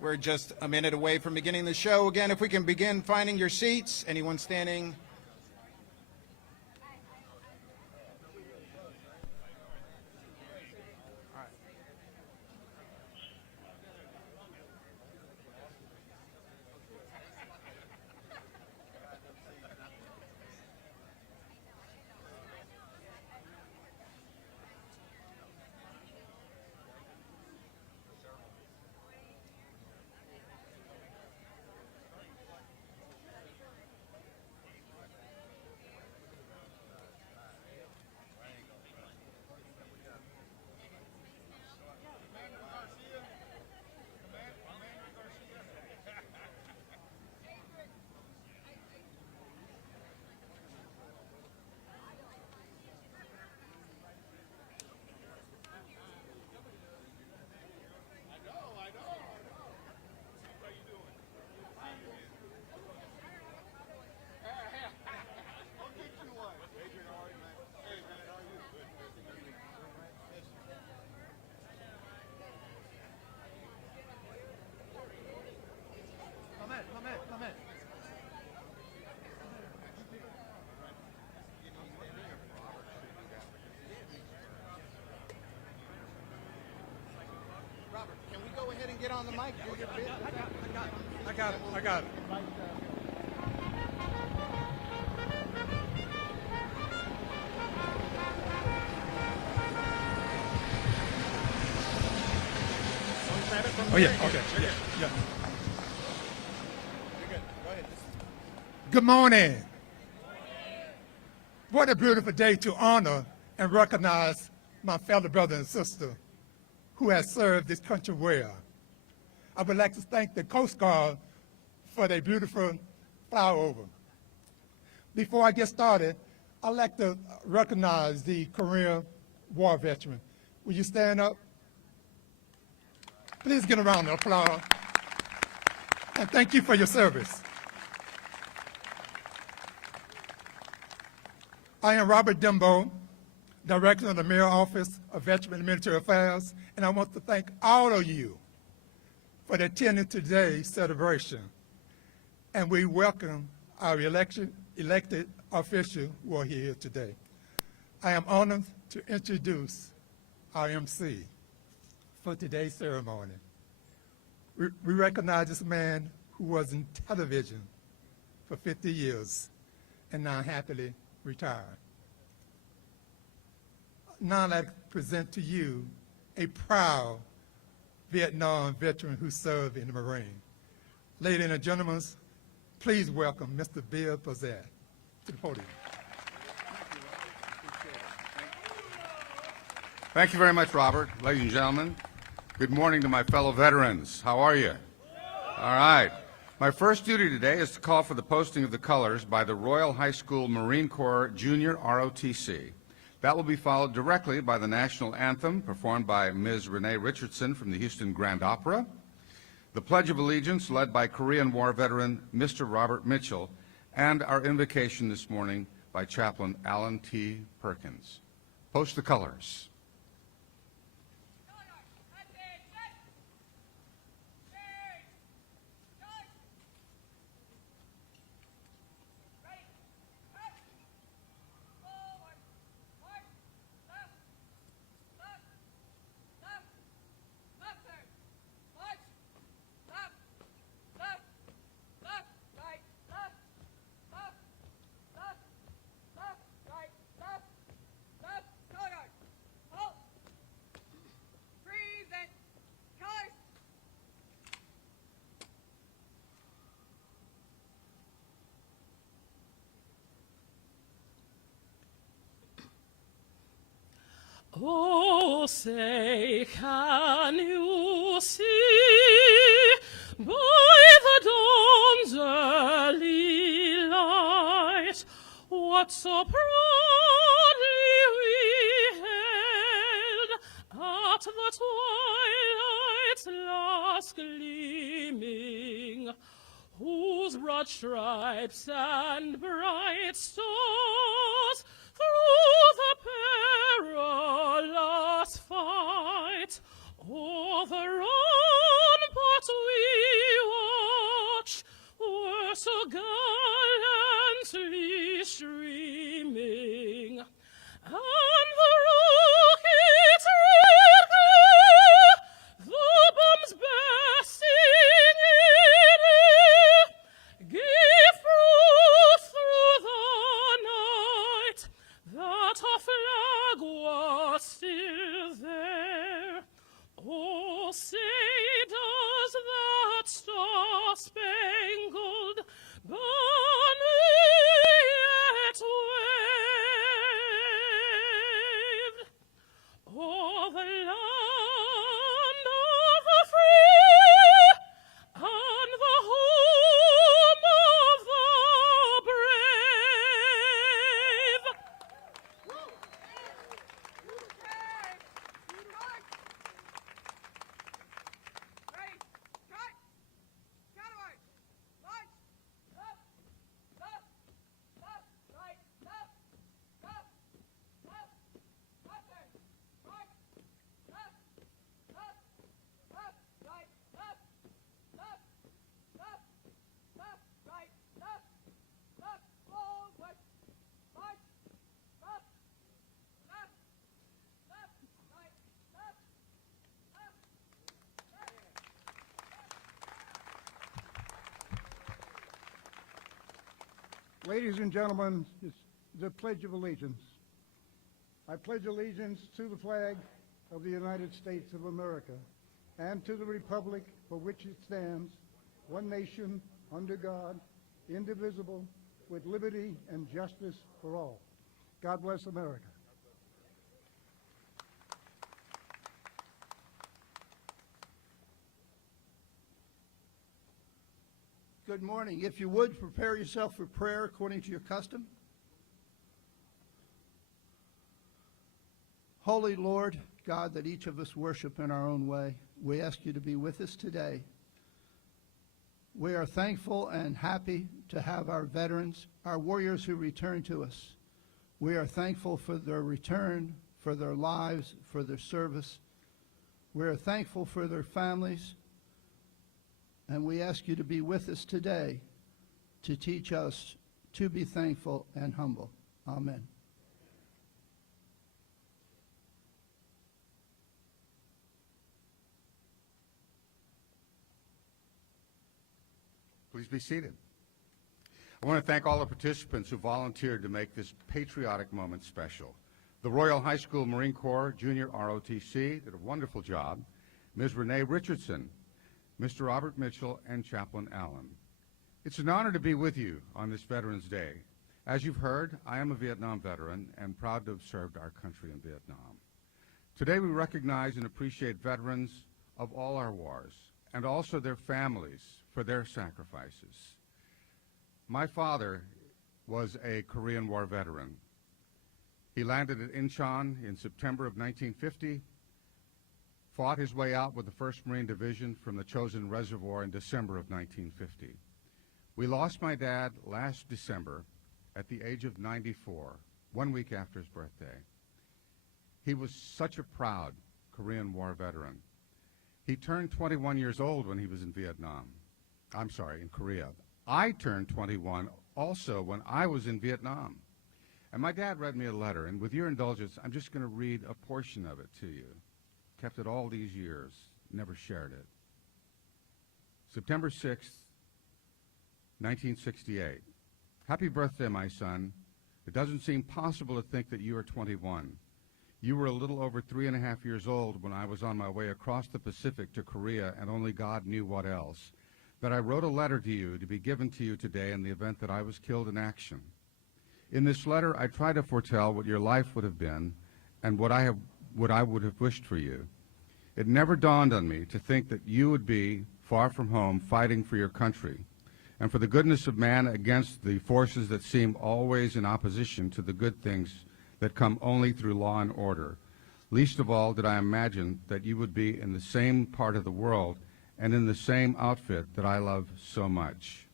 We're just a minute away from beginning the show. Again, if we can begin finding your seats. Anyone standing? Robert, can we go ahead and get on the mic? I got it. Oh, yeah, okay. Yeah. Good morning. What a beautiful day to honor and recognize my fellow brother and sister who has served this country well. I would like to thank the Coast Guard for their beautiful flyover. Before I get started, I'd like to recognize the Korean War veteran. Will you stand up? Please get a round of applause. And thank you for your service. I am Robert Dembo, Director of the Mayoral Office of Veteran and Military Affairs, and I want to thank all of you for attending today's celebration. And we welcome our elected officials who are here today. I am honored to introduce our MC for today's ceremony. We recognize this man who was in television for 50 years and now happily retired. Now I'd like to present to you a proud Vietnam veteran who served in the Marine. Ladies and gentlemen, please welcome Mr. Bill Bozette to the podium. Thank you very much, Robert. Ladies and gentlemen, good morning to my fellow veterans. How are you? All right. My first duty today is to call for the posting of the colors by the Royal High School Marine Corps Junior ROTC. That will be followed directly by the national anthem performed by Ms. Renee Richardson from the Houston Grand Opera, the Pledge of Allegiance led by Korean War veteran Mr. Robert Mitchell, and our invocation this morning by Chaplain Alan T. Perkins. Post the colors. Oh, say, can you see by the dawn's early light what so proudly we hailed at the twilight's last gleaming, whose broad stripes and bright stars through the perilous fight o'er the ramparts we so gallantly streaming, and the rocket's red glare, the bombs bursting in air, gave proof through the night that our flag was still there. Oh, say does that star-spangled banner yet wave o'er the land of the free and the home of the brave? Ladies and gentlemen, it's the Pledge of Allegiance. I pledge allegiance to the flag of the United States of America and to the republic for which it stands, one nation, under God, indivisible, with liberty and justice for all. God bless America. Good morning. If you would, prepare yourself for prayer according to your custom. Holy Lord, God that each of us worship in our own way, we ask you to be with us today. We are thankful and happy to have our veterans, our warriors who return to us. We are thankful for their return, for their lives, for their service. We are thankful for their families. And we ask you to be with us today to teach us to be thankful and humble. Amen. Please be seated. I want to thank all the participants who volunteered to make this patriotic moment special. The Royal High School Marine Corps Junior ROTC did a wonderful job. Ms. Renee Richardson, Mr. Robert Mitchell, and Chaplain Allen. It's an honor to be with you on this Veterans Day. As you've heard, I am a Vietnam veteran and proud to have served our country in Vietnam. Today we recognize and appreciate veterans of all our wars and also their families for their sacrifices. My father was a Korean War veteran. He landed at Incheon in September of 1950, fought his way out with the 1st Marine Division from the Chosin Reservoir in December of 1950. We lost my dad last December at the age of 94, 1 week after his birthday. He was such a proud Korean War veteran. He turned 21 years old when he was in Vietnam. I'm sorry, in Korea. I turned 21 also when I was in Vietnam. And my dad read me a letter, and with your indulgence, I'm just going to read a portion of it to you. Kept it all these years, never shared it. September 6th, 1968. Happy birthday, my son. It doesn't seem possible to think that you are 21. You were a little over 3.5 years old when I was on my way across the Pacific to Korea, and only God knew what else. That I wrote a letter to you to be given to you today in the event that I was killed in action. In this letter, I try to foretell what your life would have been and what I would have wished for you. It never dawned on me to think that you would be far from home fighting for your country and for the goodness of man against the forces that seem always in opposition to the good things that come only through law and order. Least of all did I imagine that you would be in the same part of the world and in the same outfit that I love so much.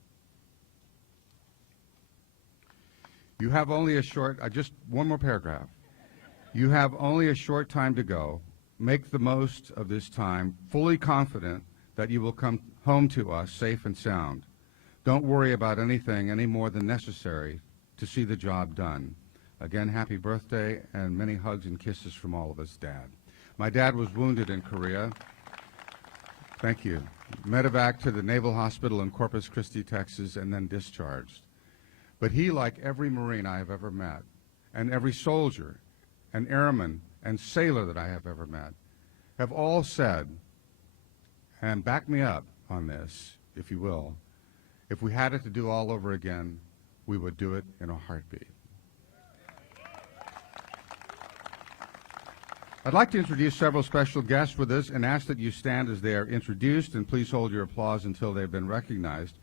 You have only a short, just one more paragraph. You have only a short time to go. Make the most of this time, fully confident that you will come home to us safe and sound. Don't worry about anything any more than necessary to see the job done. Again, happy birthday and many hugs and kisses from all of us, Dad. My dad was wounded in Korea. Thank you. Medevac to the Naval Hospital in Corpus Christi, Texas, and then discharged. But he, like every Marine I have ever met, and every soldier, and airman, and sailor that I have ever met, have all said, and back me up on this, if you will, if we had it to do all over again, we would do it in a heartbeat. I'd like to introduce several special guests with us and ask that you stand as they are introduced, and please hold your applause until they've been recognized.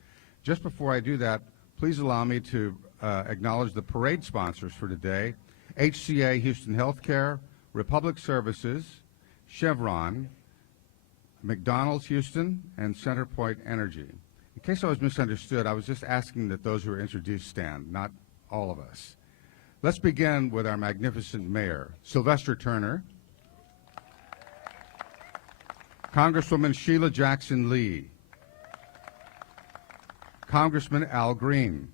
Just before I do that, please allow me to acknowledge the parade sponsors for today: HCA Houston Healthcare, Republic Services, Chevron, McDonald's Houston, and CenterPoint Energy. In case I was misunderstood, I was just asking that those who are introduced stand, not all of us. Let's begin with our magnificent mayor, Sylvester Turner, Congresswoman Sheila Jackson Lee, Congressman Al Green,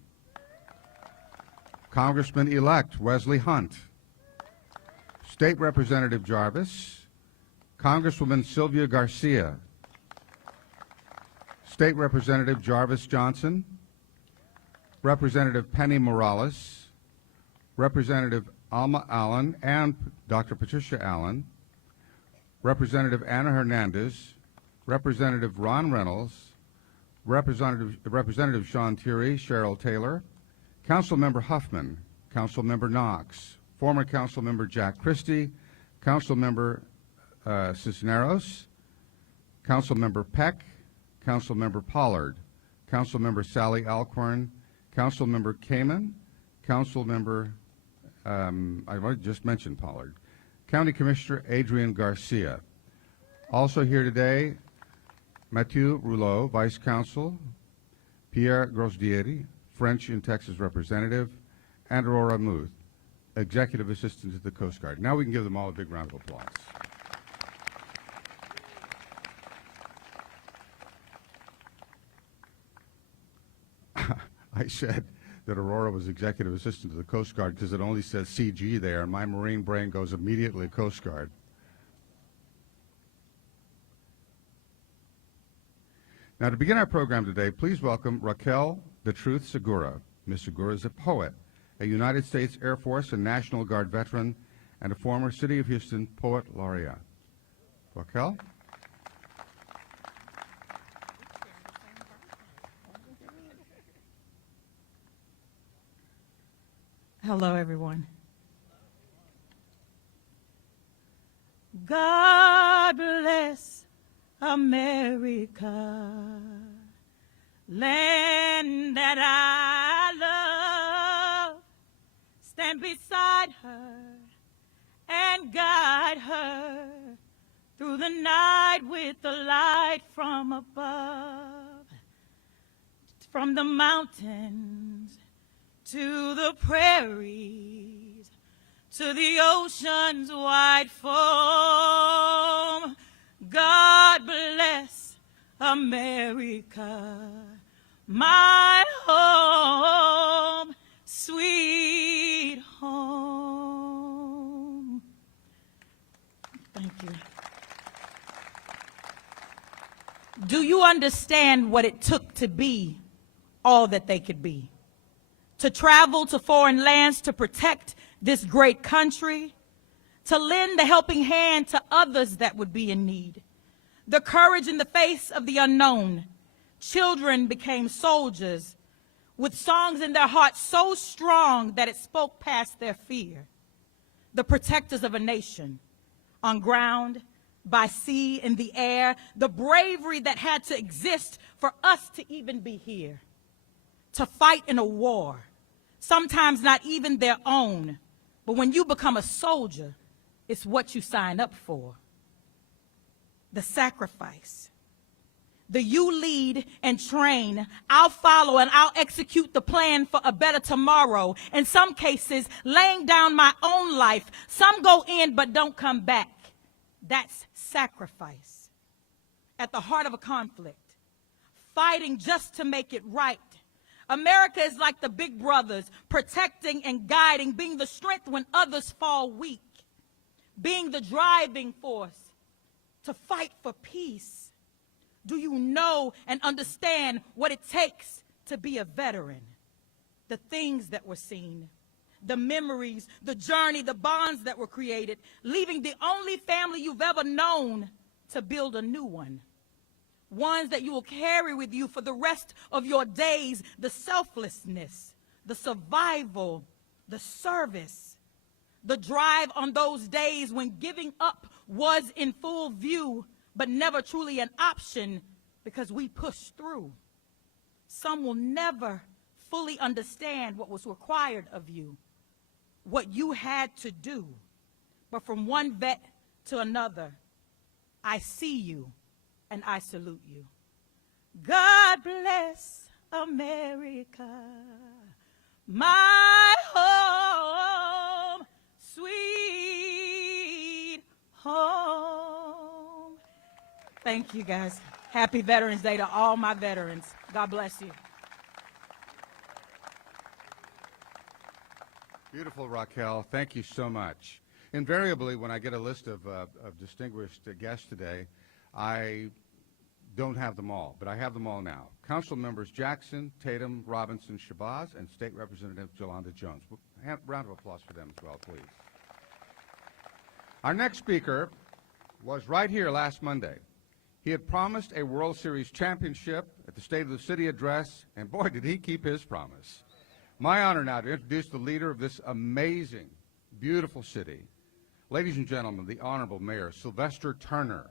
Congressman-elect Wesley Hunt, State Representative Jarvis, Congresswoman Sylvia Garcia, State Representative Jarvis Johnson, Representative Penny Morales, Representative Alma Allen and Dr. Patricia Allen, Representative Anna Hernandez, Representative Ron Reynolds, Representative Sean Thierry, Cheryl Taylor, Councilmember Huffman, Councilmember Knox, former Councilmember Jack Christie, Councilmember Cisneros, Councilmember Peck, Councilmember Pollard, Councilmember Sally Alcorn, Councilmember Kamen, Councilmember, I've already just mentioned Pollard, County Commissioner Adrian Garcia. Also here today, Mathieu Rouleau, Vice Consul, Pierre Grosdieri, French and Texas Representative, and Aurora Muth, Executive Assistant to the Coast Guard. Now we can give them all a big round of applause. I said that Aurora was Executive Assistant to the Coast Guard because it only says CG there, and my Marine brain goes immediately Coast Guard. Now, to begin our program today, please welcome Raquel the Truth Segura. Ms. Segura is a poet, a United States Air Force and National Guard veteran, and a former City of Houston Poet Laureate. Raquel? Hello, everyone. God bless America, land that I love. Stand beside her and guide her through the night with the light from above. From the mountains to the prairies, to the ocean's wide foam. God bless America, my home, sweet home. Thank you. Do you understand what it took to be all that they could be? To travel to foreign lands to protect this great country, to lend a helping hand to others that would be in need. The courage in the face of the unknown. Children became soldiers with songs in their hearts so strong that it spoke past their fear. The protectors of a nation, on ground, by sea, in the air, the bravery that had to exist for us to even be here. To fight in a war, sometimes not even their own. But when you become a soldier, it's what you sign up for. The sacrifice. The you lead and train, I'll follow and I'll execute the plan for a better tomorrow. In some cases, laying down my own life. Some go in but don't come back. That's sacrifice. At the heart of a conflict, fighting just to make it right. America is like the big brothers, protecting and guiding, being the strength when others fall weak, being the driving force to fight for peace. Do you know and understand what it takes to be a veteran? The things that were seen, the memories, the journey, the bonds that were created, leaving the only family you've ever known to build a new one. Ones that you will carry with you for the rest of your days, the selflessness, the survival, the service, the drive on those days when giving up was in full view, but never truly an option because we pushed through. Some will never fully understand what was required of you, what you had to do. But from one vet to another, I see you and I salute you. God bless America, my home, sweet home. Thank you, guys. Happy Veterans Day to all my veterans. God bless you. Beautiful, Raquel. Thank you so much. Invariably, when I get a list of distinguished guests today, I don't have them all, but I have them all now. Council members Jackson, Tatum, Robinson, Shabazz, and State Representative Jolanda Jones. Round of applause for them as well, please. Our next speaker was right here last Monday. He had promised a World Series championship at the State of the City address, and boy, did he keep his promise. My honor now to introduce the leader of this amazing, beautiful city. Ladies and gentlemen, the Honorable Mayor Sylvester Turner.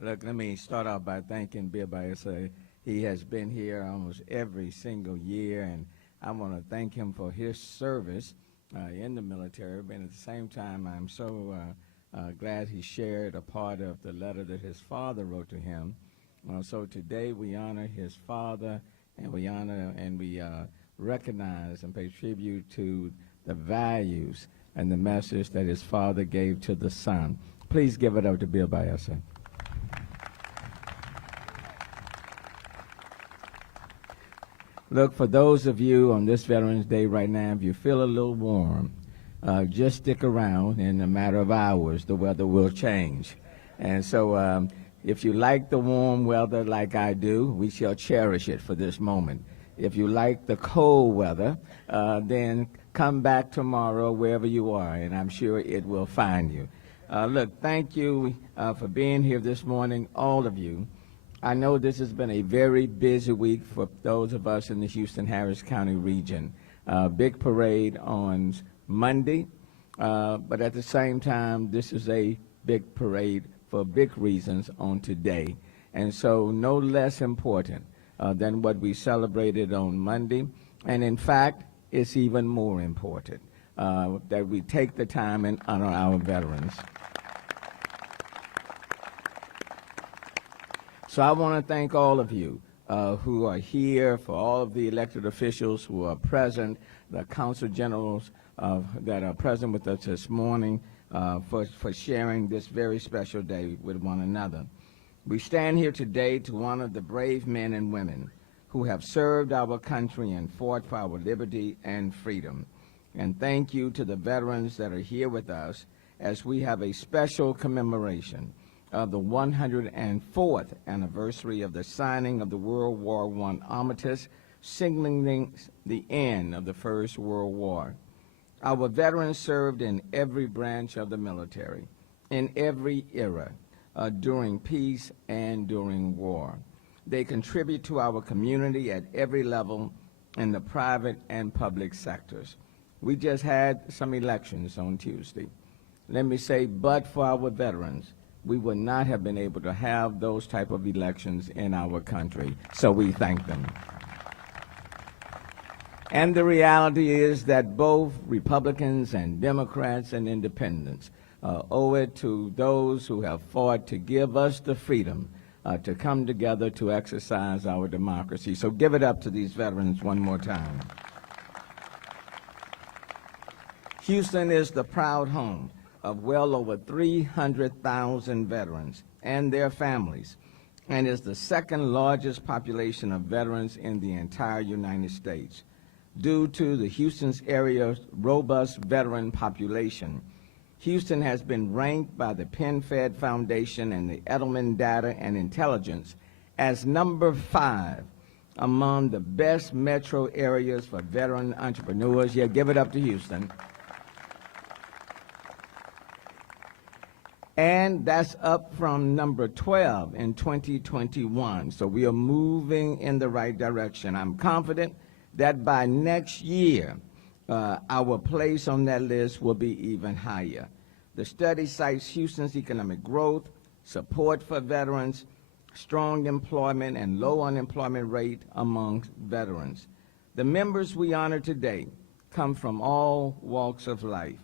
Look, let me start off by thanking Bill Biasa. He has been here almost every single year, and I want to thank him for his service in the military. But at the same time, I'm so glad he shared a part of the letter that his father wrote to him. So today we honor his father, and we honor and we recognize and pay tribute to the values and the message that his father gave to the son. Please give it up to Bill Biasa. Look, for those of you on this Veterans Day right now, if you feel a little warm, just stick around. In a matter of hours, the weather will change. And so if you like the warm weather like I do, we shall cherish it for this moment. If you like the cold weather, then come back tomorrow wherever you are, and I'm sure it will find you. Look, thank you for being here this morning, all of you. I know this has been a very busy week for those of us in the Houston-Harris County region. Big parade on Monday, but at the same time, this is a big parade for big reasons on today. And so no less important than what we celebrated on Monday. And in fact, it's even more important that we take the time and honor our veterans. So I want to thank all of you who are here, for all of the elected officials who are present, the council generals that are present with us this morning for sharing this very special day with one another. We stand here today to honor the brave men and women who have served our country and fought for our liberty and freedom. And thank you to the veterans that are here with us as we have a special commemoration of the 104th anniversary of the signing of the World War I Armistice, signaling the end of the First World War. Our veterans served in every branch of the military, in every era, during peace and during war. They contribute to our community at every level in the private and public sectors. We just had some elections on Tuesday. Let me say, but for our veterans, we would not have been able to have those type of elections in our country, so we thank them. And the reality is that both Republicans and Democrats and independents owe it to those who have fought to give us the freedom to come together to exercise our democracy. So give it up to these veterans one more time. Houston is the proud home of well over 300,000 veterans and their families, and is the second largest population of veterans in the entire United States. Due to the Houston's area's robust veteran population, Houston has been ranked by the PenFed Foundation and the Edelman Data and Intelligence as number 5 among the best metro areas for veteran entrepreneurs. Yeah, give it up to Houston. And that's up from number 12 in 2021. So we are moving in the right direction. I'm confident that by next year, our place on that list will be even higher. The study cites Houston's economic growth, support for veterans, strong employment, and low unemployment rate among veterans. The members we honor today come from all walks of life,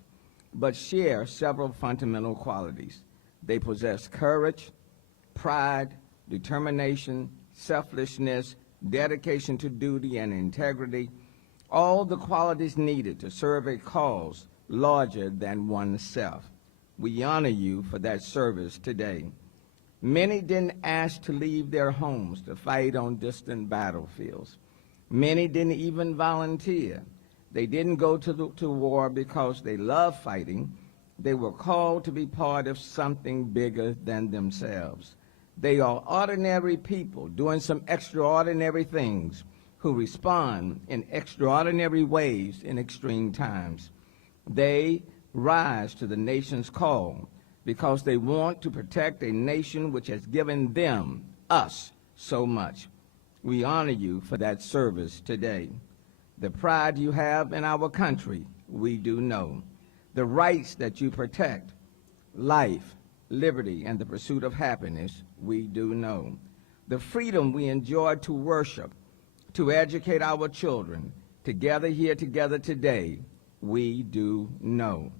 but share several fundamental qualities. They possess courage, pride, determination, selflessness, dedication to duty, and integrity, all the qualities needed to serve a cause larger than oneself. We honor you for that service today. Many didn't ask to leave their homes to fight on distant battlefields. Many didn't even volunteer. They didn't go to war because they love fighting. They were called to be part of something bigger than themselves. They are ordinary people doing some extraordinary things who respond in extraordinary ways in extreme times. They rise to the nation's call because they want to protect a nation which has given them, us, so much. We honor you for that service today. The pride you have in our country, we do know. The rights that you protect, life, liberty, and the pursuit of happiness, we do know. The freedom we enjoy to worship, to educate our children, to gather here together today, we do know.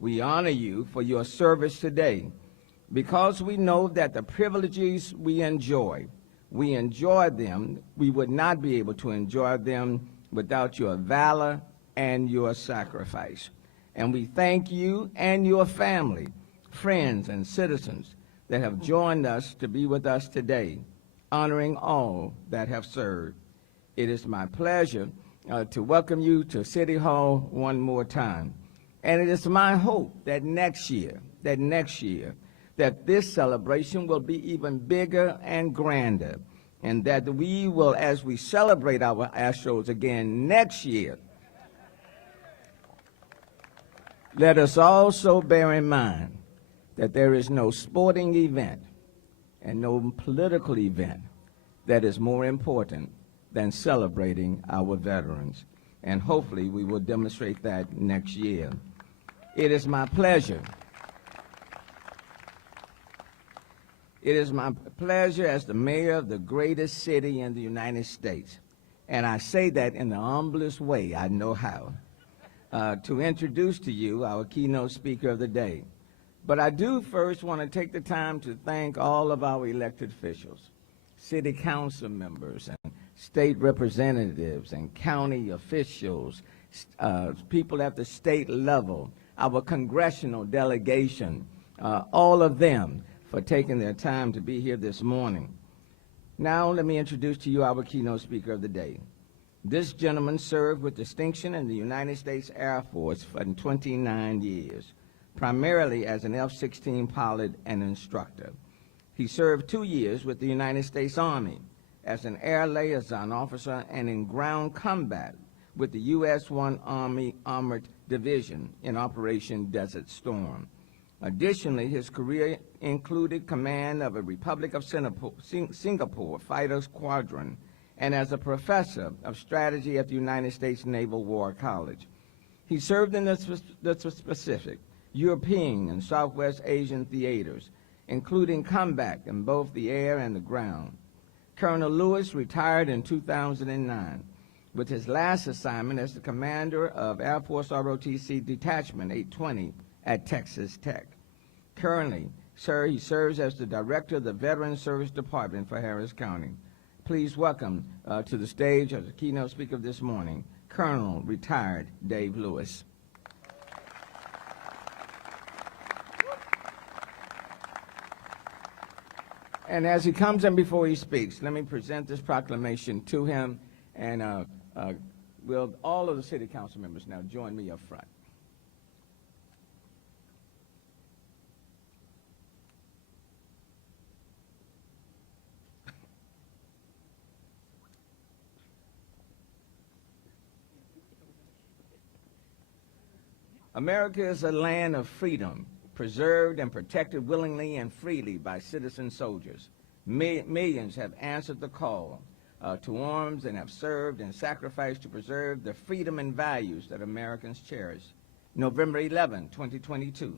We honor you for your service today because we know that the privileges we enjoy them. We would not be able to enjoy them without your valor and your sacrifice. And we thank you and your family, friends, and citizens that have joined us to be with us today, honoring all that have served. It is my pleasure to welcome you to City Hall one more time. And it is my hope that next year, that this celebration will be even bigger and grander, and that we will, as we celebrate our Astros again next year, let us also bear in mind that there is no sporting event and no political event that is more important than celebrating our veterans. And hopefully we will demonstrate that next year. It is my pleasure. It is my pleasure as the mayor of the greatest city in the United States, and I say that in the humblest way I know how, to introduce to you our keynote speaker of the day. But I do first want to take the time to thank all of our elected officials, city council members, and state representatives, and county officials, people at the state level, our congressional delegation, all of them for taking their time to be here this morning. Now let me introduce to you our keynote speaker of the day. This gentleman served with distinction in the United States Air Force for 29 years, primarily as an F-16 pilot and instructor. He served 2 years with the United States Army as an air liaison officer and in ground combat with the U.S. 1 Army Armored Division in Operation Desert Storm. Additionally, his career included command of a Republic of Singapore fighter squadron and as a professor of strategy at the United States Naval War College. He served in the Pacific, European, and Southwest Asian theaters, including combat in both the air and the ground. Colonel Lewis retired in 2009 with his last assignment as the commander of Air Force ROTC Detachment 820 at Texas Tech. Currently, he serves as the director of the Veterans Service Department for Harris County. Please welcome to the stage as the keynote speaker this morning, Colonel retired Dave Lewis. And as he comes in before he speaks, let me present this proclamation to him, and will all of the city council members now join me up front. America is a land of freedom, preserved and protected willingly and freely by citizen soldiers. Millions have answered the call to arms and have served and sacrificed to preserve the freedom and values that Americans cherish. November 11, 2022,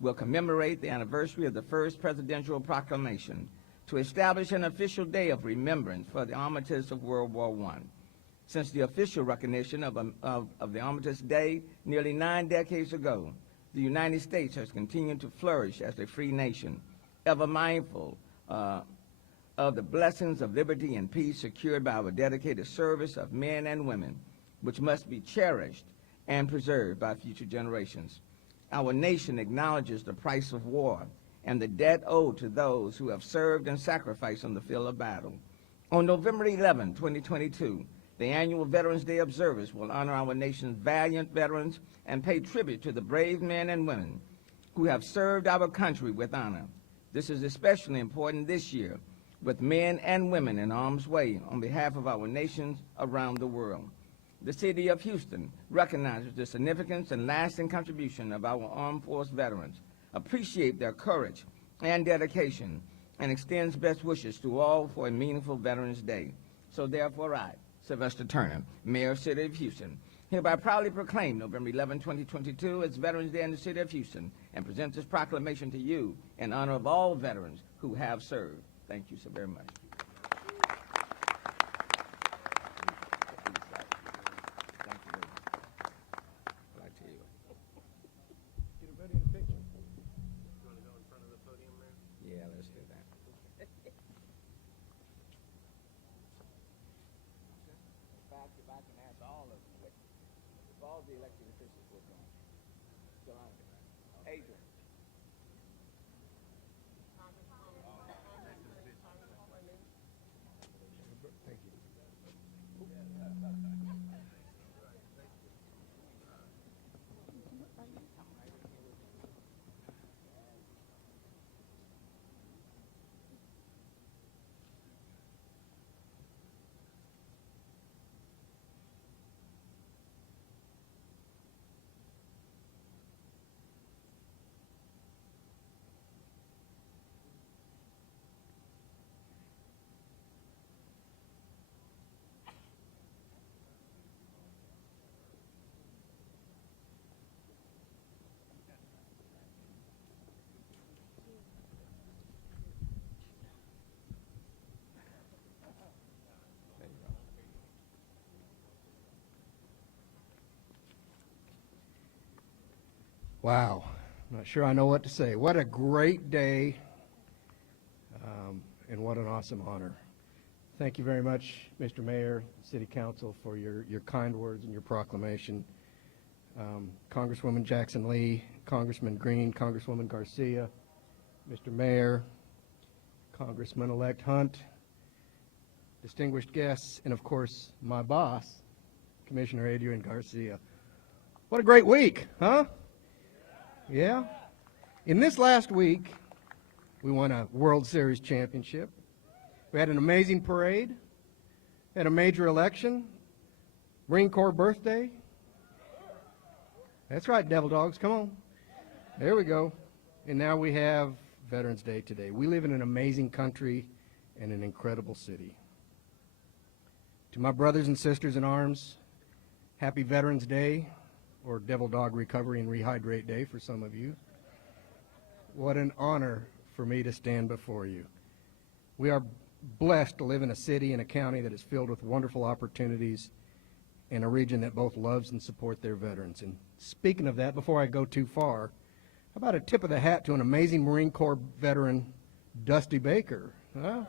will commemorate the anniversary of the first presidential proclamation to establish an official day of remembrance for the armistice of World War I. Since the official recognition of the Armistice Day nearly 9 decades ago, the United States has continued to flourish as a free nation, ever mindful of the blessings of liberty and peace secured by our dedicated service of men and women, which must be cherished and preserved by future generations. Our nation acknowledges the price of war and the debt owed to those who have served and sacrificed on the field of battle. On November 11, 2022, the annual Veterans Day observance will honor our nation's valiant veterans and pay tribute to the brave men and women who have served our country with honor. This is especially important this year, with men and women in harm's way on behalf of our nations around the world. The City of Houston recognizes the significance and lasting contribution of our armed force veterans, appreciate their courage and dedication, and extends best wishes to all for a meaningful Veterans Day. So therefore I, Sylvester Turner, Mayor of the City of Houston, hereby proudly proclaim November 11, 2022 as Veterans Day in the City of Houston and present this proclamation to you in honor of all veterans who have served. Thank you so very much. Thank you very much. I'd like to you. Get everybody in the picture. You want to go in front of the podium there? Yeah, let's do that. In fact, if I can ask all of you, if all the elected officials will come. Yolanda, Adrian. Thank you. Wow, not sure I know what to say. What a great day, and what an awesome honor. Thank you very much, Mr. Mayor, City Council, for your kind words and your proclamation. Congresswoman Jackson Lee, Congressman Green, Congresswoman Garcia, Mr. Mayor, Congressman-elect Hunt, distinguished guests, and of course, my boss, Commissioner Adrian Garcia. What a great week, huh? Yeah. In this last week, we won a World Series championship. We had an amazing parade, had a major election, Marine Corps birthday. That's right, Devil Dogs, come on. There we go. And now we have Veterans Day today. We live in an amazing country and an incredible city. To my brothers and sisters in arms, happy Veterans Day, or Devil Dog Recovery and Rehydrate Day for some of you. What an honor for me to stand before you. We are blessed to live in a city and a county that is filled with wonderful opportunities and a region that both loves and supports their veterans. And speaking of that, before I go too far, how about a tip of the hat to an amazing Marine Corps veteran, Dusty Baker? Huh?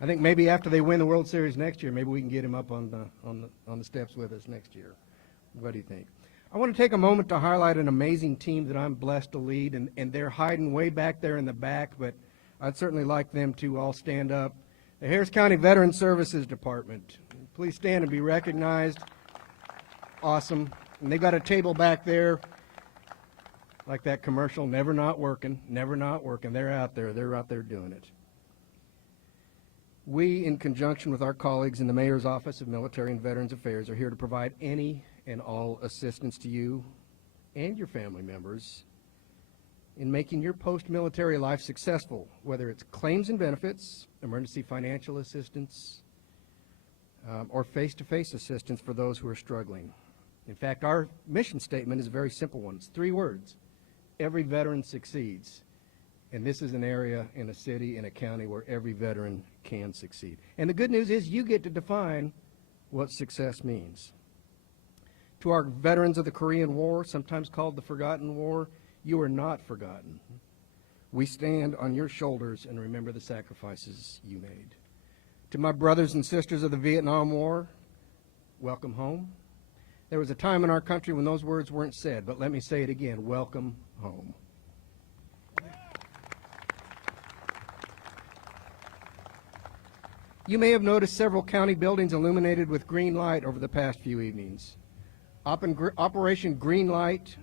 I think maybe after they win the World Series next year, maybe we can get him up on the steps with us next year. What do you think? I want to take a moment to highlight an amazing team that I'm blessed to lead, and they're hiding way back there in the back, but I'd certainly like them to all stand up. The Harris County Veteran Services Department. Please stand and be recognized. Awesome. And they've got a table back there, like that commercial, never not working, never not working. They're out there doing it. We, in conjunction with our colleagues in the Mayor's Office of Military and Veterans Affairs, are here to provide any and all assistance to you and your family members in making your post-military life successful, whether it's claims and benefits, emergency financial assistance, or face-to-face assistance for those who are struggling. In fact, our mission statement is a very simple one. It's 3 words. Every veteran succeeds. And this is an area in a city, in a county where every veteran can succeed. And the good news is you get to define what success means. To our veterans of the Korean War, sometimes called the Forgotten War, you are not forgotten. We stand on your shoulders and remember the sacrifices you made. To my brothers and sisters of the Vietnam War, welcome home. There was a time in our country when those words weren't said, but let me say it again, welcome home. You may have noticed several county buildings illuminated with green light over the past few evenings. Operation Green Light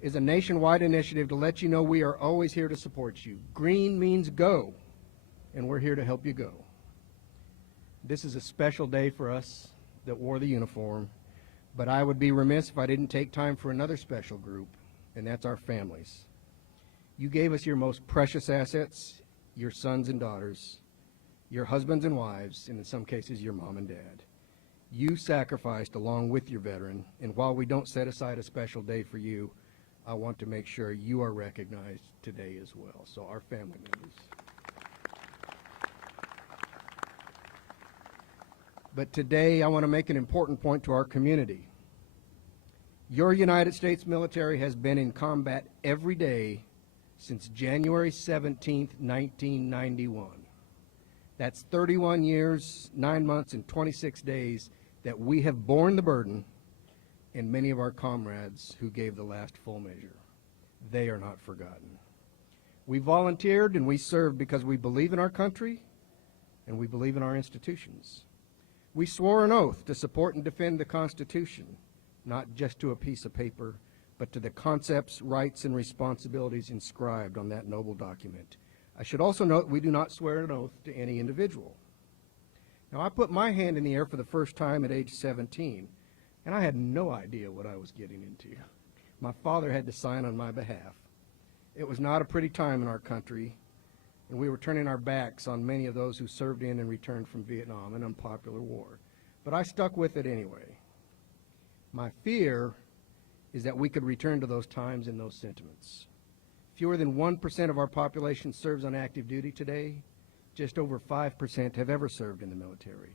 is a nationwide initiative to let you know we are always here to support you. Green means go, and we're here to help you go. This is a special day for us that wore the uniform, but I would be remiss if I didn't take time for another special group, and that's our families. You gave us your most precious assets, your sons and daughters, your husbands and wives, and in some cases, your mom and dad. You sacrificed along with your veteran, and while we don't set aside a special day for you, I want to make sure you are recognized today as well. So our family members. But today, I want to make an important point to our community. Your United States military has been in combat every day since January 17th, 1991. That's 31 years, 9 months, and 26 days that we have borne the burden, and many of our comrades who gave the last full measure. They are not forgotten. We volunteered and we served because we believe in our country and we believe in our institutions. We swore an oath to support and defend the Constitution, not just to a piece of paper, but to the concepts, rights, and responsibilities inscribed on that noble document. I should also note we do not swear an oath to any individual. Now, I put my hand in the air for the first time at age 17, and I had no idea what I was getting into. My father had to sign on my behalf. It was not a pretty time in our country, and we were turning our backs on many of those who served in and returned from Vietnam, an unpopular war. But I stuck with it anyway. My fear is that we could return to those times and those sentiments. Fewer than 1% of our population serves on active duty today. Just over 5% have ever served in the military.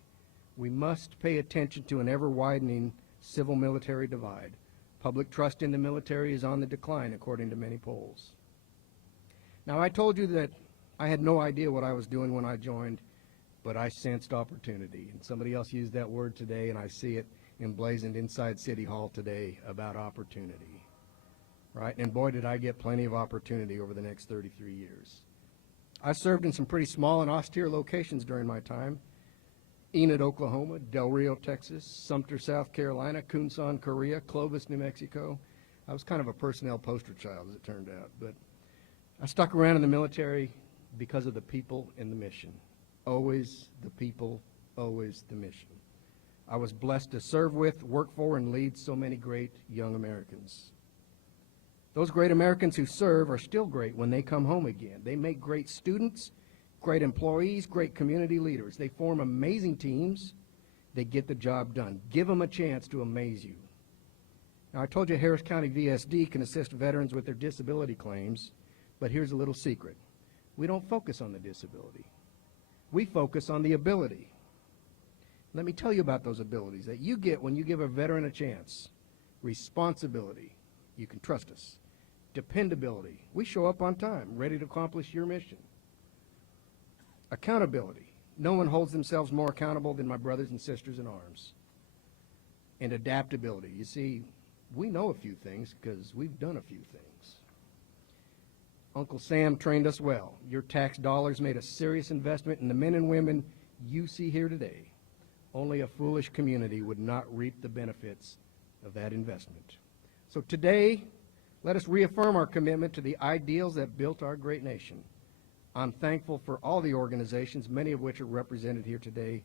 We must pay attention to an ever-widening civil-military divide. Public trust in the military is on the decline, according to many polls. Now, I told you that I had no idea what I was doing when I joined, but I sensed opportunity. And somebody else used that word today, and I see it emblazoned inside City Hall today about opportunity. Right? And boy, did I get plenty of opportunity over the next 33 years. I served in some pretty small and austere locations during my time. Enid, Oklahoma, Del Rio, Texas, Sumter, South Carolina, Kunsan, Korea, Clovis, New Mexico. I was kind of a personnel poster child, as it turned out. But I stuck around in the military because of the people and the mission. Always the people, always the mission. I was blessed to serve with, work for, and lead so many great young Americans. Those great Americans who serve are still great when they come home again. They make great students, great employees, great community leaders. They form amazing teams. They get the job done. Give them a chance to amaze you. Now, I told you Harris County VSD can assist veterans with their disability claims, but here's a little secret. We don't focus on the disability. We focus on the ability. Let me tell you about those abilities that you get when you give a veteran a chance. Responsibility. You can trust us. Dependability. We show up on time, ready to accomplish your mission. Accountability. No one holds themselves more accountable than my brothers and sisters in arms. And adaptability. You see, we know a few things because we've done a few things. Uncle Sam trained us well. Your tax dollars made a serious investment in the men and women you see here today. Only a foolish community would not reap the benefits of that investment. So today, let us reaffirm our commitment to the ideals that built our great nation. I'm thankful for all the organizations, many of which are represented here today,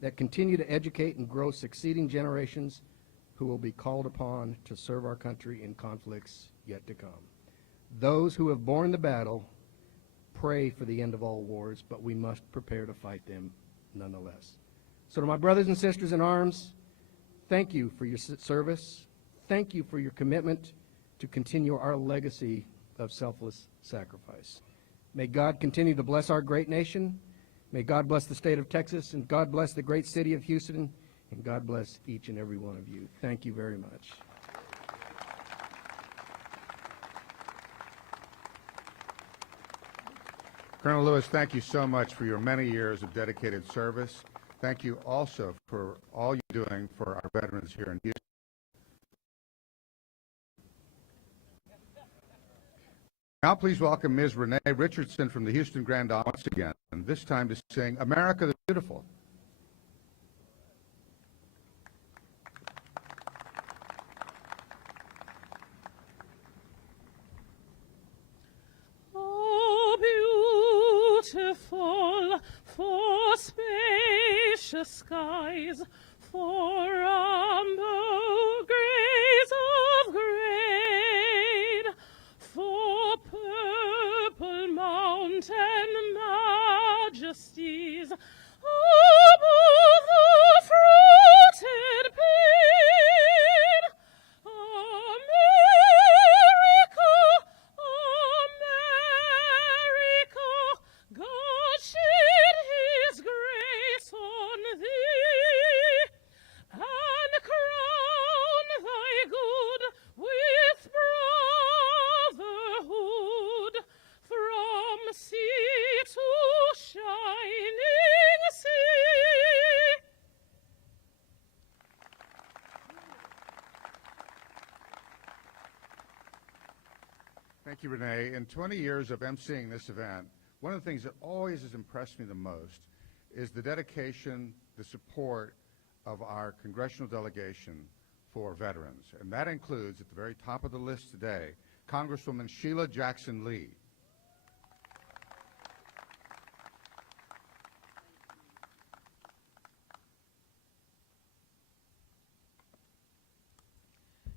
that continue to educate and grow succeeding generations who will be called upon to serve our country in conflicts yet to come. Those who have borne the battle pray for the end of all wars, but we must prepare to fight them nonetheless. So to my brothers and sisters in arms, thank you for your service. Thank you for your commitment to continue our legacy of selfless sacrifice. May God continue to bless our great nation. May God bless the state of Texas, and God bless the great city of Houston, and God bless each and every one of you. Thank you very much. Colonel Lewis, thank you so much for your many years of dedicated service. Thank you also for all you're doing for our veterans here in Houston. Now please welcome Ms. Renee Richardson from the Houston Grand Opera once again, and this time to sing America the Beautiful. Oh, beautiful for spacious skies, for rainbow grays of grain, for purple mountain majesties, above the fruited plain. America, America, God shed his grace on thee, and crown thy good with brotherhood, from sea to shining sea. Thank you, Renee. In 20 years of emceeing this event, one of the things that always has impressed me the most is the dedication, the support of our congressional delegation for veterans. And that includes, at the very top of the list today, Congresswoman Sheila Jackson Lee.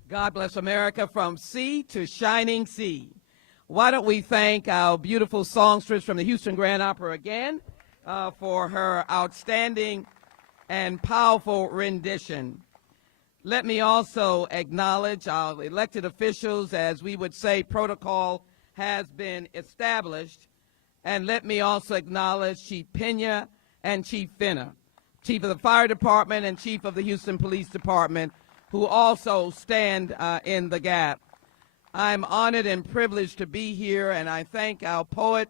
God bless America from sea to shining sea. Why don't we thank our beautiful songstress from the Houston Grand Opera again for her outstanding and powerful rendition. Let me also acknowledge our elected officials. As we would say, protocol has been established. And let me also acknowledge Chief Pena and Chief Finner, Chief of the Fire Department and Chief of the Houston Police Department, who also stand in the gap. I'm honored and privileged to be here, and I thank our poet,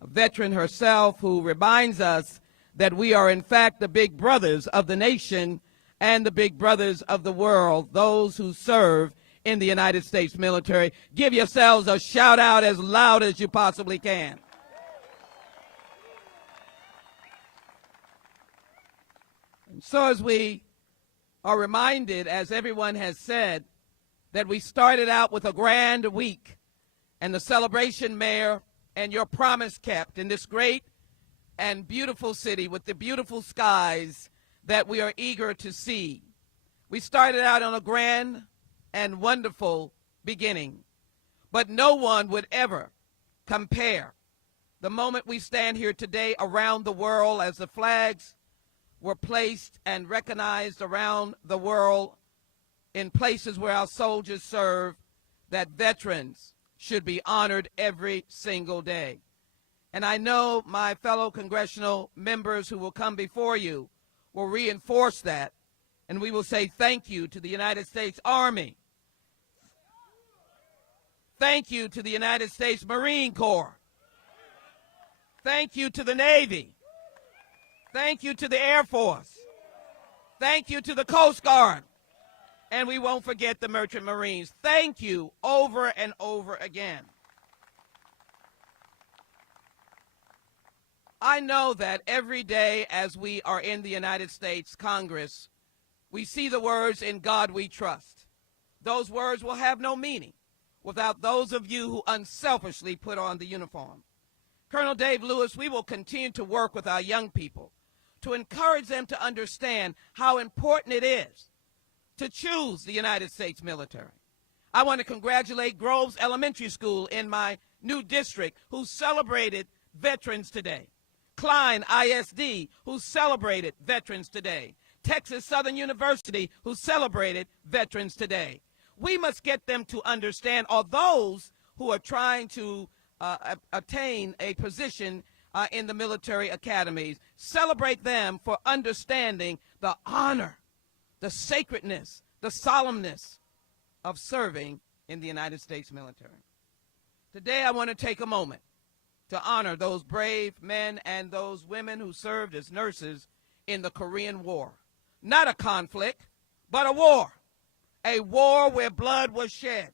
a veteran herself, who reminds us that we are in fact the big brothers of the nation and the big brothers of the world, those who serve in the United States military. Give yourselves a shout out as loud as you possibly can. And so as we are reminded, as everyone has said, that we started out with a grand week and the celebration, Mayor, and your promise kept in this great and beautiful city with the beautiful skies that we are eager to see. We started out on a grand and wonderful beginning, but no one would ever compare the moment we stand here today around the world as the flags were placed and recognized around the world in places where our soldiers serve, that veterans should be honored every single day. And I know my fellow congressional members who will come before you will reinforce that, and we will say thank you to the United States Army. Thank you to the United States Marine Corps. Thank you to the Navy. Thank you to the Air Force. Thank you to the Coast Guard. And we won't forget the Merchant Marines. Thank you over and over again. I know that every day as we are in the United States Congress, we see the words, "In God we trust." Those words will have no meaning without those of you who unselfishly put on the uniform. Colonel Dave Lewis, we will continue to work with our young people to encourage them to understand how important it is to choose the United States military. I want to congratulate Groves Elementary School in my new district, who celebrated Veterans Today. Klein ISD, who celebrated Veterans Today. Texas Southern University, who celebrated Veterans Today. We must get them to understand, or those who are trying to attain a position in the military academies, celebrate them for understanding the honor, the sacredness, the solemnness of serving in the United States military. Today I want to take a moment to honor those brave men and those women who served as nurses in the Korean War. Not a conflict, but a war. A war where blood was shed,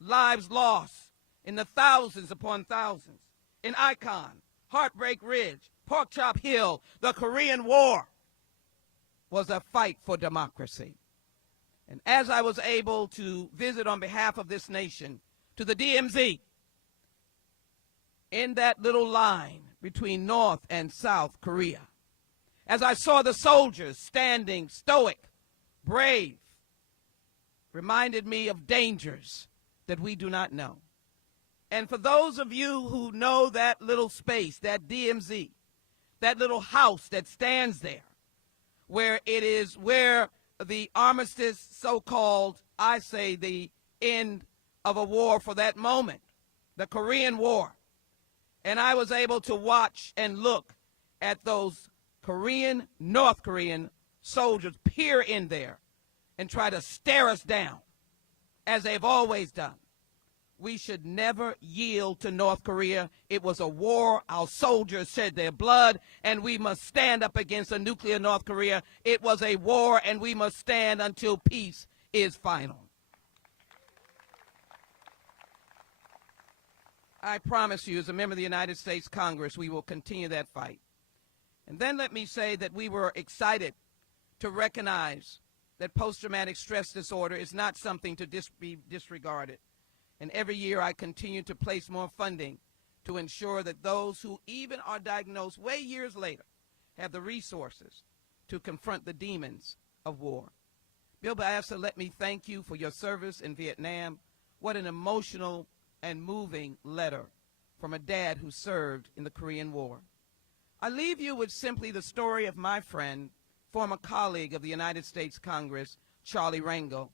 lives lost in the thousands upon thousands. In Icon, Heartbreak Ridge, Pork Chop Hill, the Korean War was a fight for democracy. And as I was able to visit on behalf of this nation to the DMZ, in that little line between North and South Korea, as I saw the soldiers standing stoic, brave, reminded me of dangers that we do not know. And for those of you who know that little space, that DMZ, that little house that stands there, where it is where the armistice, so-called, I say the end of a war for that moment, the Korean War. And I was able to watch and look at those Korean, North Korean soldiers peer in there and try to stare us down, as they've always done. We should never yield to North Korea. It was a war. Our soldiers shed their blood, and we must stand up against a nuclear North Korea. It was a war, and we must stand until peace is final. I promise you, as a member of the United States Congress, we will continue that fight. And then let me say that we were excited to recognize that post-traumatic stress disorder is not something to be disregarded. And every year I continue to place more funding to ensure that those who even are diagnosed way years later have the resources to confront the demons of war. Bill Baassa, let me thank you for your service in Vietnam. What an emotional and moving letter from a dad who served in the Korean War. I leave you with simply the story of my friend, former colleague of the United States Congress, Charlie Rangel.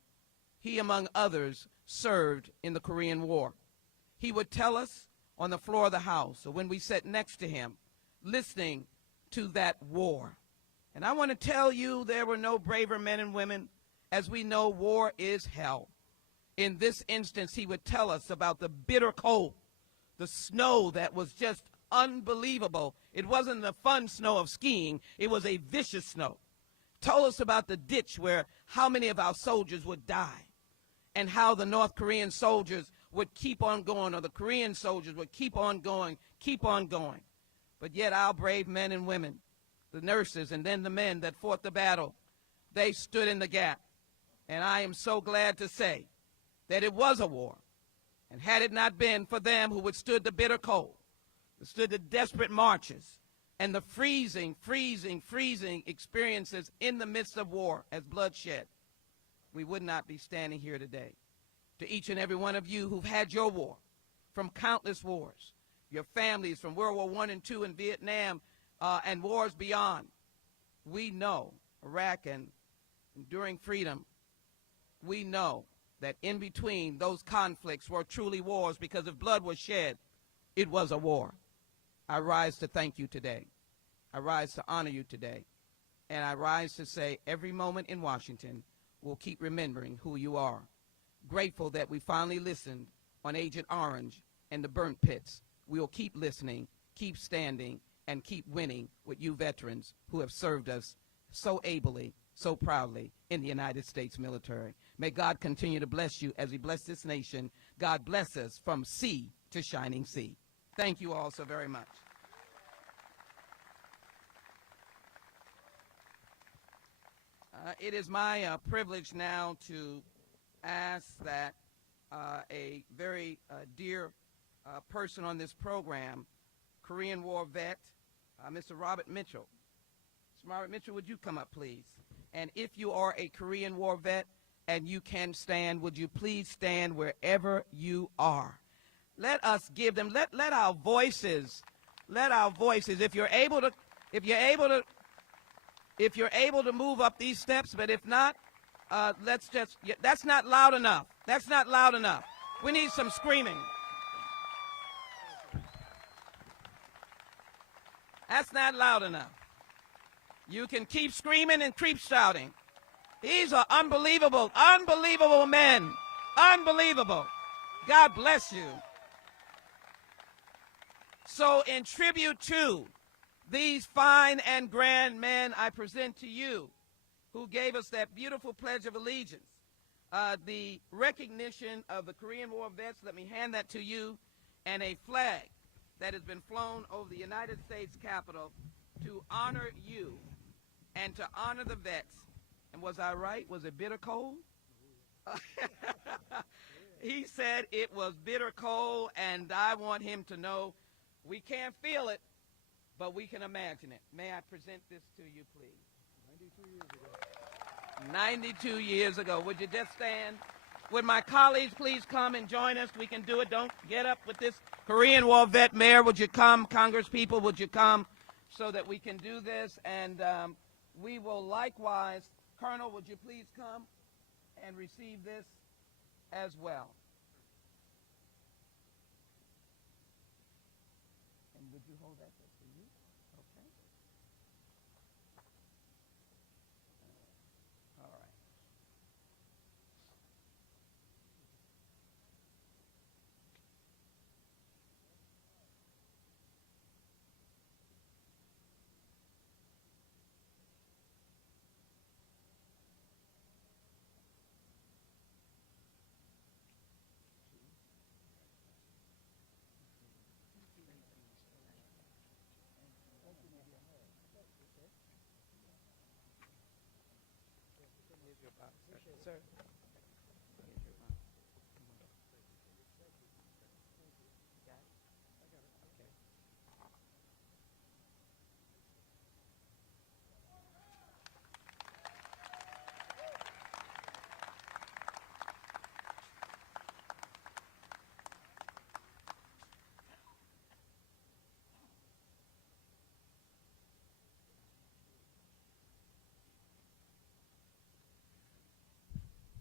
He, among others, served in the Korean War. He would tell us on the floor of the House, or when we sat next to him, listening to that war. And I want to tell you, there were no braver men and women. As we know, war is hell. In this instance, he would tell us about the bitter cold, the snow that was just unbelievable. It wasn't the fun snow of skiing. It was a vicious snow. Told us about the ditch where how many of our soldiers would die, and how the North Korean soldiers would keep on going, or the Korean soldiers would keep on going. But yet our brave men and women, the nurses and then the men that fought the battle, they stood in the gap. And I am so glad to say that it was a war. And had it not been for them who withstood the bitter cold, withstood the desperate marches, and the freezing experiences in the midst of war as bloodshed, we would not be standing here today. To each and every one of you who've had your war, from countless wars, your families from World War I and II in Vietnam and wars beyond, we know Iraq and enduring freedom, we know that in between those conflicts were truly wars, because if blood was shed, it was a war. I rise to thank you today. I rise to honor you today. And I rise to say every moment in Washington, we'll keep remembering who you are. Grateful that we finally listened on Agent Orange and the burnt pits. We will keep listening, keep standing, and keep winning with you veterans who have served us so ably, so proudly in the United States military. May God continue to bless you as he blessed this nation. God bless us from sea to shining sea. Thank you all so very much. It is my privilege now to ask that a very dear person on this program, Korean War vet, Mr. Robert Mitchell. Mr. Robert Mitchell, would you come up, please? And if you are a Korean War vet and you can stand, would you please stand wherever you are? Let us give them, let our voices, if you're able to move up these steps, but if not, let's just, that's not loud enough. That's not loud enough. We need some screaming. That's not loud enough. You can keep screaming and keep shouting. These are unbelievable, unbelievable men. Unbelievable. God bless you. So in tribute to these fine and grand men, I present to you who gave us that beautiful Pledge of Allegiance, the recognition of the Korean War vets. Let me hand that to you, and a flag that has been flown over the United States Capitol to honor you and to honor the vets. And was I right? Was it bitter cold? He said it was bitter cold, and I want him to know we can't feel it, but we can imagine it. May I present this to you, please? 92 years ago. Would you just stand? Would my colleagues please come and join us? We can do it. Don't get up with this. Korean War vet, Mayor, would you come? Congress people, would you come so that we can do this? And we will likewise, Colonel, would you please come and receive this as well? And would you hold that just for you? Okay. All right. Here's your box, sir. Here's your box. Got it? Okay.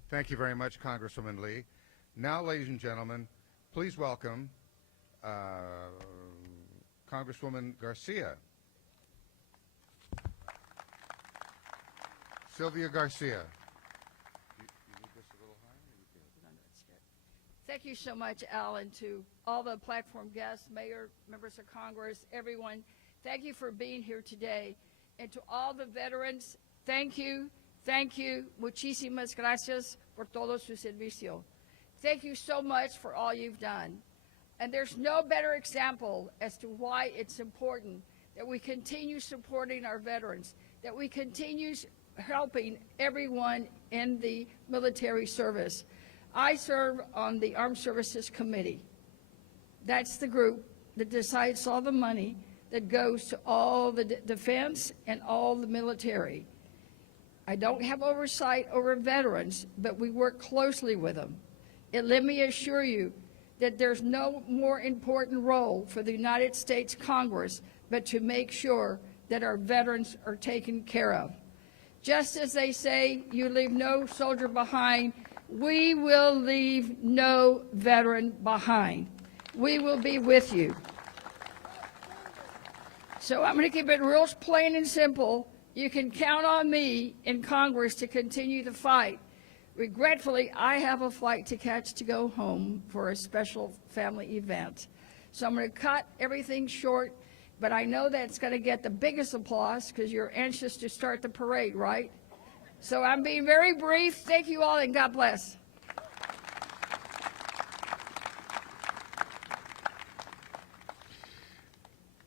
Thank you very much, Congresswoman Lee. Now, ladies and gentlemen, please welcome Congresswoman Garcia. Sylvia Garcia. You need this a little higher? Thank you so much, Alan, to all the platform guests, Mayor, members of Congress, everyone. Thank you for being here today. And to all the veterans, thank you. Thank you. Muchísimas gracias por todo su servicio. Thank you so much for all you've done. And there's no better example as to why it's important that we continue supporting our veterans, that we continue helping everyone in the military service. I serve on the Armed Services Committee. That's the group that decides all the money that goes to all the defense and all the military. I don't have oversight over veterans, but we work closely with them. And let me assure you that there's no more important role for the United States Congress but to make sure that our veterans are taken care of. Just as they say, you leave no soldier behind, we will leave no veteran behind. We will be with you. So I'm going to keep it real plain and simple. You can count on me in Congress to continue the fight. Regretfully, I have a flight to catch to go home for a special family event. So I'm going to cut everything short, but I know that's going to get the biggest applause because you're anxious to start the parade, right? So I'm being very brief. Thank you all, and God bless.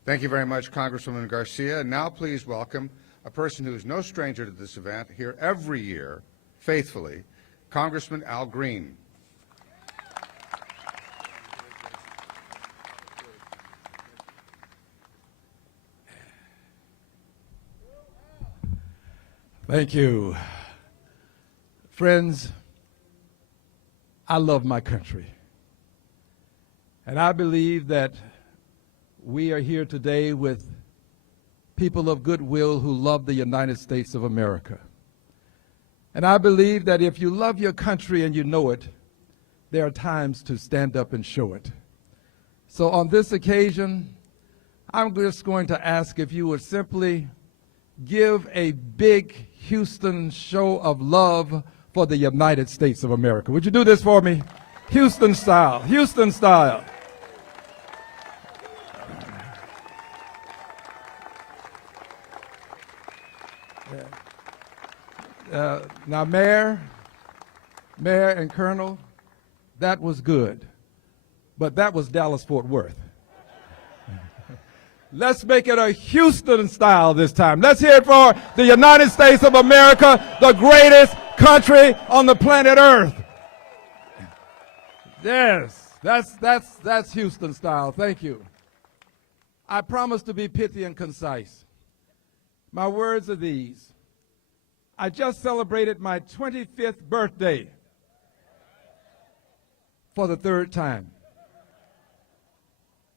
Thank you very much, Congresswoman Garcia. And now please welcome a person who is no stranger to this event, here every year, faithfully, Congressman Al Green. Thank you. Friends, I love my country. And I believe that we are here today with people of goodwill who love the United States of America. And I believe that if you love your country and you know it, there are times to stand up and show it. So on this occasion, I'm just going to ask if you would simply give a big Houston show of love for the United States of America. Would you do this for me? Houston style, Houston style. Now, Mayor and Colonel, that was good, but that was Dallas-Fort Worth. Let's make it a Houston style this time. Let's hear it for the United States of America, the greatest country on the planet Earth. Yes, that's Houston style. Thank you. I promise to be pithy and concise. My words are these. I just celebrated my 25th birthday for the third time.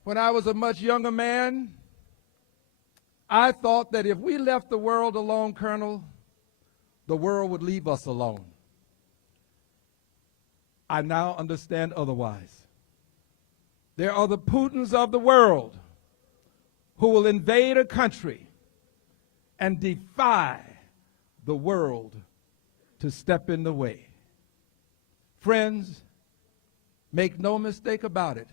When I was a much younger man, I thought that if we left the world alone, Colonel, the world would leave us alone. I now understand otherwise. There are the Putins of the world who will invade a country and defy the world to step in the way. Friends, make no mistake about it.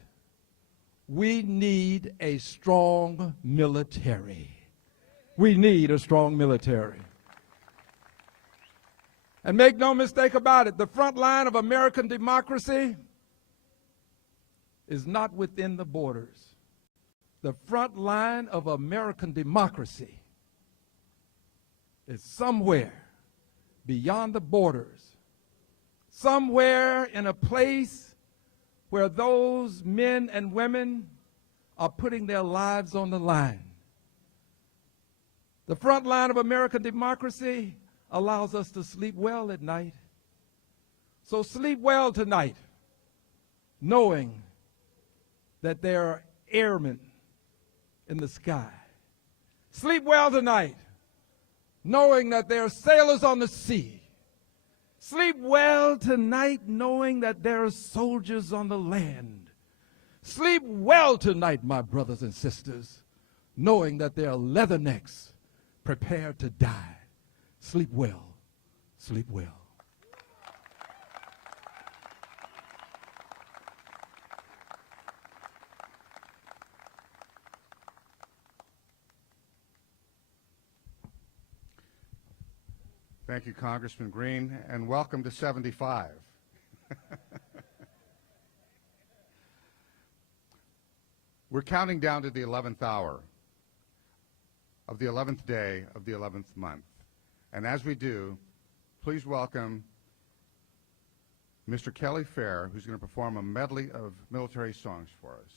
We need a strong military. We need a strong military. And make no mistake about it, the front line of American democracy is not within the borders. The front line of American democracy is somewhere beyond the borders, somewhere in a place where those men and women are putting their lives on the line. The front line of American democracy allows us to sleep well at night. So sleep well tonight, knowing that there are airmen in the sky. Sleep well tonight, knowing that there are sailors on the sea. Sleep well tonight, knowing that there are soldiers on the land. Sleep well tonight, my brothers and sisters, knowing that there are leathernecks prepared to die. Sleep well. Sleep well. Thank you, Congressman Green, and welcome to 75. We're counting down to the 11th hour of the 11th day of the 11th month. And as we do, please welcome Mr. Kelly Fair, who's going to perform a medley of military songs for us.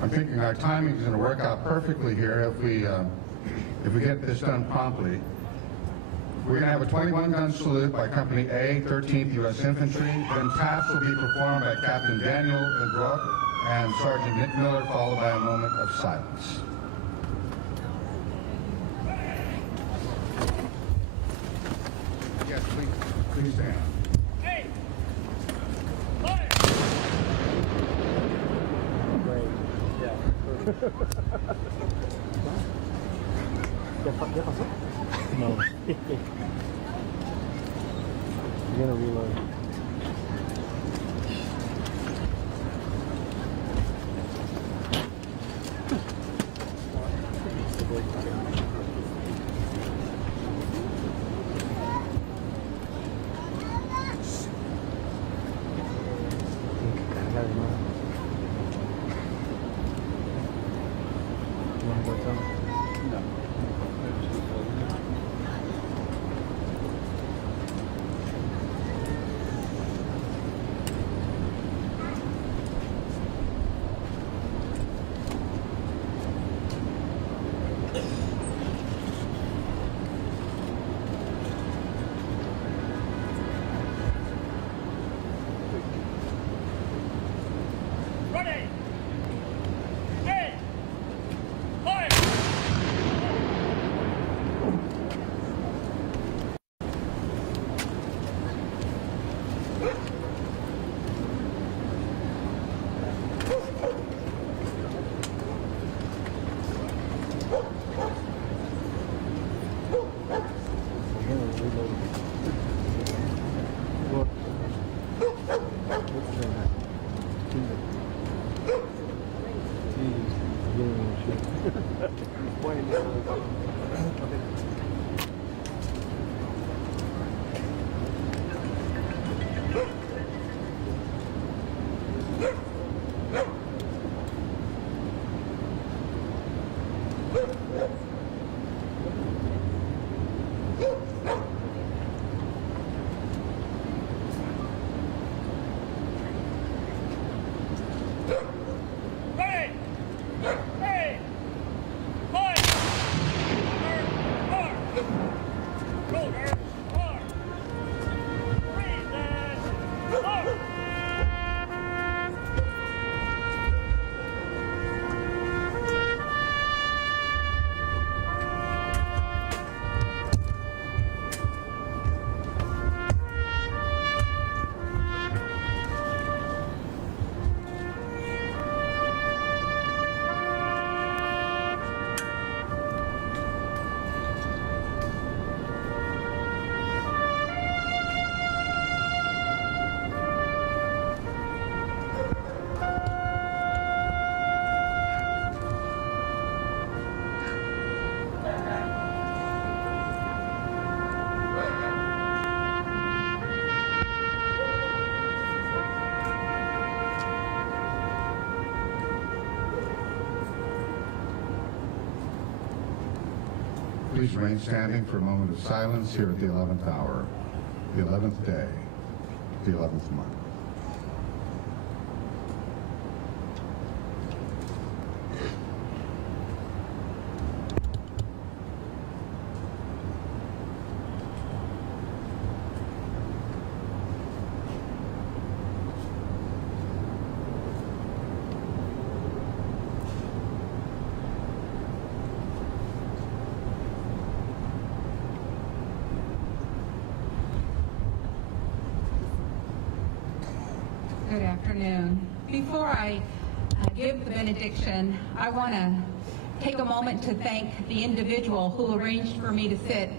I'm thinking our timing is going to work out perfectly here if we get this done promptly. We're going to have a 21-gun salute by Company A, 13th U.S. Infantry. Then taps will be performed by Captain Daniel LeGroc and Sergeant Nick Miller, followed by a moment of silence. Yes, please stand. Hey! Fire! No. You're gonna reload. Ready! Hey! Fire! Ready! Hey! Fire! Fire! Roller! Fire! Freeze and fire! Please remain standing for a moment of silence here at the 11th hour, the 11th day, the 11th month. Good afternoon. Before I give the benediction, I want to take a moment to thank the individual who arranged for me to sit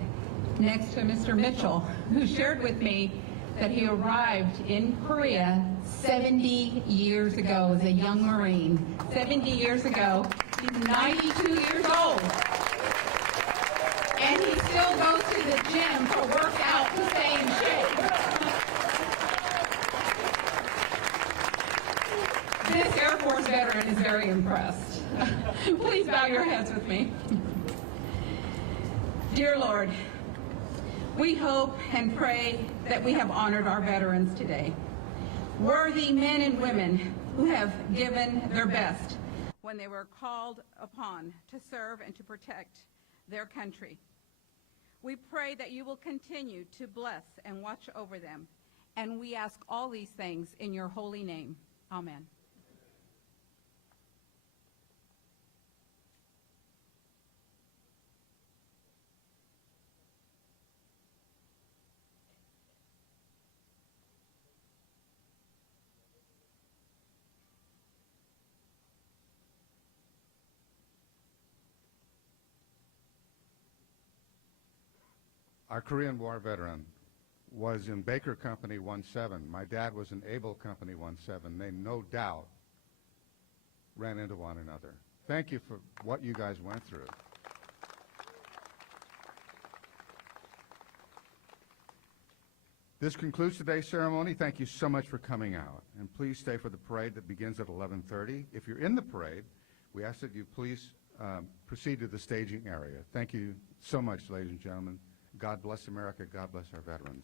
next to Mr. Mitchell, who shared with me that he arrived in Korea 70 years ago as a young Marine. 70 years ago. He's 92 years old. And he still goes to the gym to work out to stay in shape. This Air Force veteran is very impressed. Please bow your heads with me. Dear Lord, we hope and pray that we have honored our veterans today. Worthy men and women who have given their best. when they were called upon to serve and to protect their country. We pray that you will continue to bless and watch over them, and we ask all these things in your holy name. Amen. Our Korean War veteran was in Baker Company 17. My dad was in Able Company 17. They no doubt ran into one another. Thank you for what you guys went through. This concludes today's ceremony. Thank you so much for coming out. And please stay for the parade that begins at 11:30. If you're in the parade, we ask that you please proceed to the staging area. Thank you so much, ladies and gentlemen. God bless America. God bless our veterans.